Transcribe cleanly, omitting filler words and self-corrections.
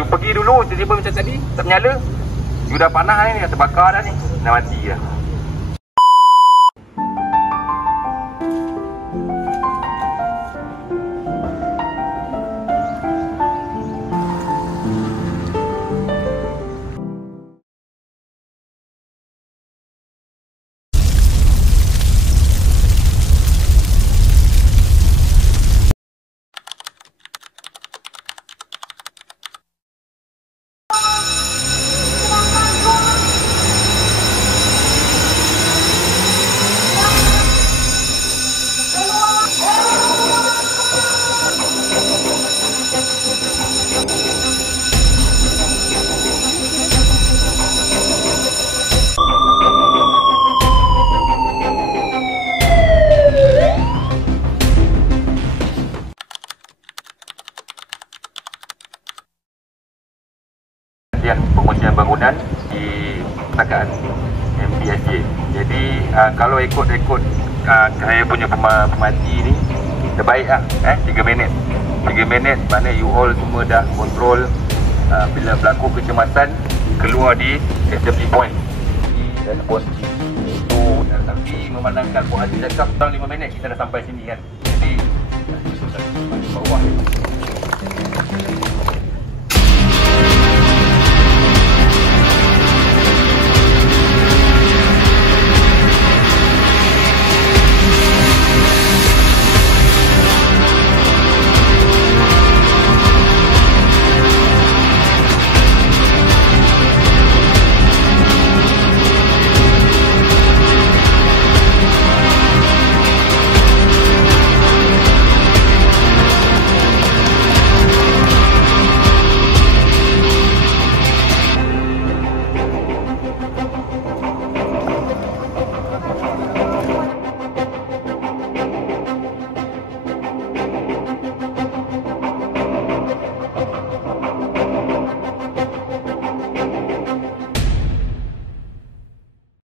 you pergi dulu, tiba-tiba macam tadi, tak menyala. You dah panas ni, dah terbakar dah ni. Dah mati dah. Penguncian bangunan di Pustakaan MPSJ. Jadi kalau ikut saya punya pemerhati ni terbaik lah 3 minit. 3 minit mana you all semua dah kontrol bila berlaku kecemasan keluar di safety point dan pos itu. Tapi memandangkan Puan Haji cakap dalam 5 minit kita dah sampai sini kan. Jadi bawah